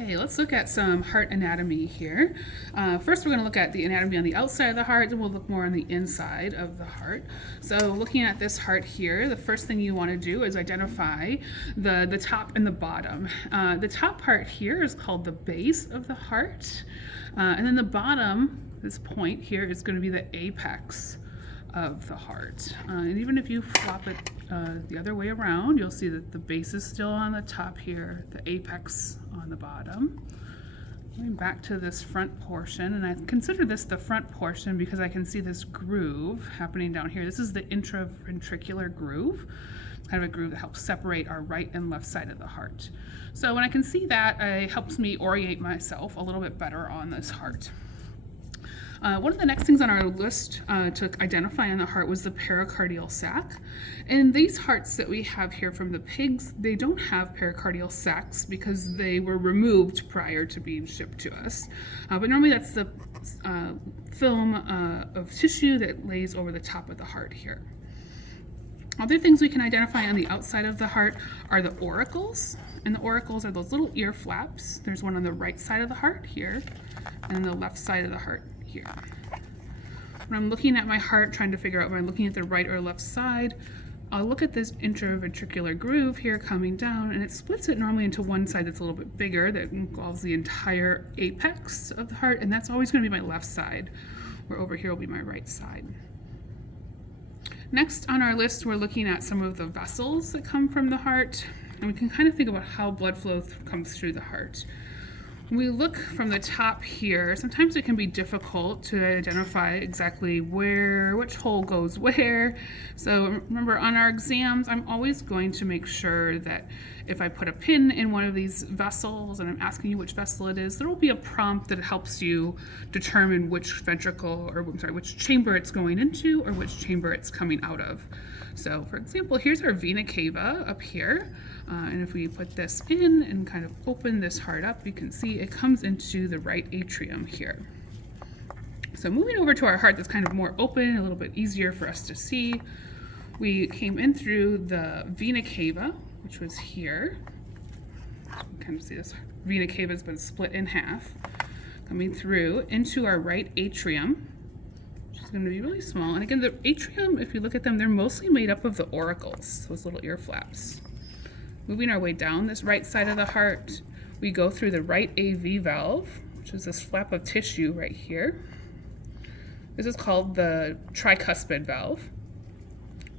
Okay, let's look at some heart anatomy here. First, we're going to look at the anatomy on the outside of the heart, then we'll look more on the inside of the heart. So looking at this heart here, the first thing you want to do is identify the top and the bottom. The top part here is called the base of the heart, and then the bottom, this point here, is going to be the apex of the heart. And even if you flop it the other way around, you'll see that the base is still on the top here, the apex on the bottom. Going back to this front portion, and I consider this the front portion because I can see this groove happening down here. This is the intraventricular groove. It's kind of a groove that helps separate our right and left side of the heart. So when I can see that, it helps me orient myself a little bit better on this heart. One of the next things on our list to identify on the heart was the pericardial sac. And these hearts that we have here from the pigs, they don't have pericardial sacs because they were removed prior to being shipped to us. But normally that's the film of tissue that lays over the top of the heart here. Other things we can identify on the outside of the heart are the auricles. And the auricles are those little ear flaps. There's one on the right side of the heart here, and the left side of the heart here. When I'm looking at my heart, trying to figure out when I'm looking at the right or left side, I'll look at this intraventricular groove here coming down, and it splits it normally into one side that's a little bit bigger, that involves the entire apex of the heart, and that's always going to be my left side, where over here will be my right side. Next on our list, we're looking at some of the vessels that come from the heart, and we can kind of think about how blood flow comes through the heart. When we look from the top here, sometimes it can be difficult to identify exactly which hole goes where. So remember, on our exams, I'm always going to make sure that if I put a pin in one of these vessels and I'm asking you which vessel it is, there will be a prompt that helps you determine which ventricle, or I'm sorry, which chamber it's going into or which chamber it's coming out of. So for example, here's our vena cava up here. And if we put this in and kind of open this heart up, you can see it comes into the right atrium here. So moving over to our heart that's kind of more open, a little bit easier for us to see, we came in through the vena cava, which was here. You can kind of see this vena cava has been split in half, coming through into our right atrium, which is going to be really small. And again, the atrium, if you look at them, they're mostly made up of the auricles, those little ear flaps. Moving our way down this right side of the heart, we go through the right AV valve, which is this flap of tissue right here. This is called the tricuspid valve.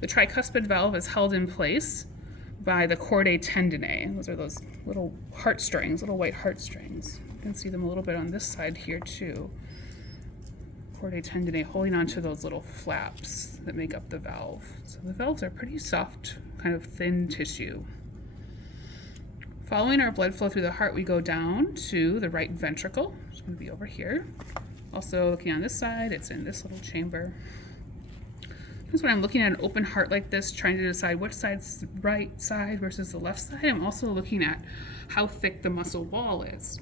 The tricuspid valve is held in place by the chordae tendineae. Those are those little heartstrings, little white heartstrings. You can see them a little bit on this side here too. Chordae tendineae holding onto those little flaps that make up the valve. So the valves are pretty soft, kind of thin tissue. Following our blood flow through the heart, we go down to the right ventricle, which is going to be over here. Also looking on this side, it's in this little chamber. Because when I'm looking at an open heart like this, trying to decide which side's the right side versus the left side, I'm also looking at how thick the muscle wall is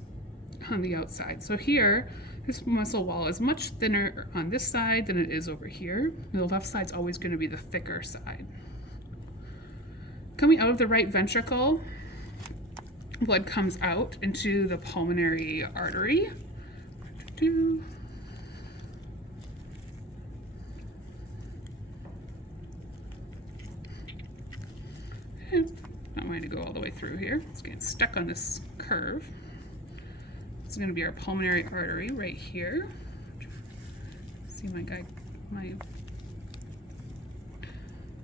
on the outside. So here, this muscle wall is much thinner on this side than it is over here. The left side's always going to be the thicker side. Coming out of the right ventricle, blood comes out into the pulmonary artery. Not wanting to go all the way through here. It's getting stuck on this curve. This is going to be our pulmonary artery right here. See my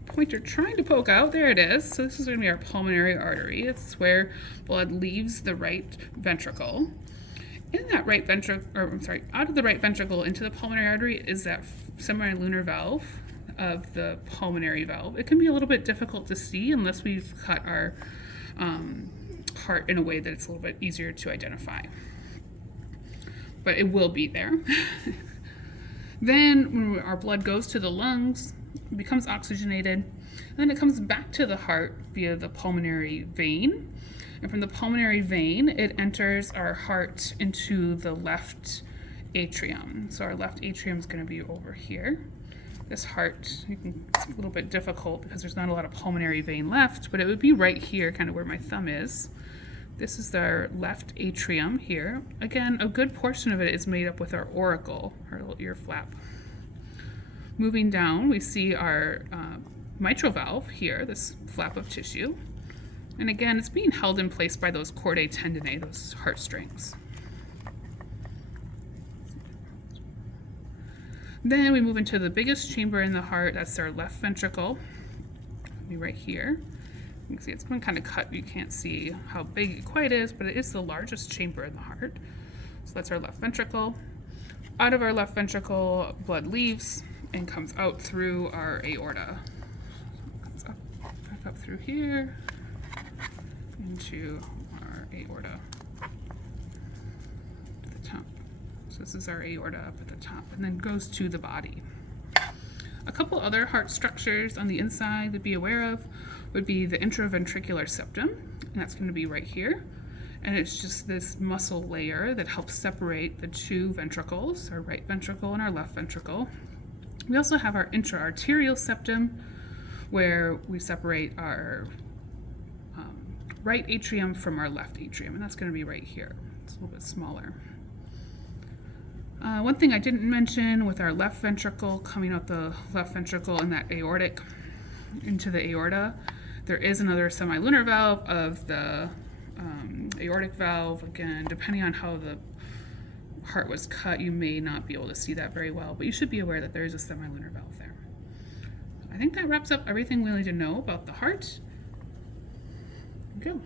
pointer trying to poke out. There it is. So this is going to be our pulmonary artery. It's where blood leaves the right ventricle. In that right ventricle, out of the right ventricle into the pulmonary artery is that semilunar valve of the pulmonary valve. It can be a little bit difficult to see unless we've cut our heart in a way that it's a little bit easier to identify. But it will be there. Then when our blood goes to the lungs, it becomes oxygenated, and then it comes back to the heart via the pulmonary vein. And from the pulmonary vein, it enters our heart into the left atrium. So our left atrium is going to be over here. This heart, it's a little bit difficult because there's not a lot of pulmonary vein left, but it would be right here, kind of where my thumb is. This is our left atrium here. Again, a good portion of it is made up with our auricle, our little ear flap. Moving down, we see our mitral valve here, this flap of tissue. And again, it's being held in place by those chordae tendineae, those heartstrings. Then we move into the biggest chamber in the heart. That's our left ventricle. It'll be right here. You can see it's been kind of cut. You can't see how big it quite is, but it is the largest chamber in the heart. So that's our left ventricle. Out of our left ventricle, blood leaves and comes out through our aorta. Comes up, back up through here into our aorta to the top. So this is our aorta up at the top, and then goes to the body. A couple other heart structures on the inside to be aware of would be the intraventricular septum, and that's going to be right here. And it's just this muscle layer that helps separate the two ventricles, our right ventricle and our left ventricle. We also have our intra-arterial septum, where we separate our right atrium from our left atrium, and that's going to be right here. It's a little bit smaller. One thing I didn't mention with our left ventricle, coming out the left ventricle and that aortic into the aorta, there is another semilunar valve of the aortic valve. Again, depending on how the heart was cut, you may not be able to see that very well, but you should be aware that there is a semilunar valve there. I think that wraps up everything we need to know about the heart. Good.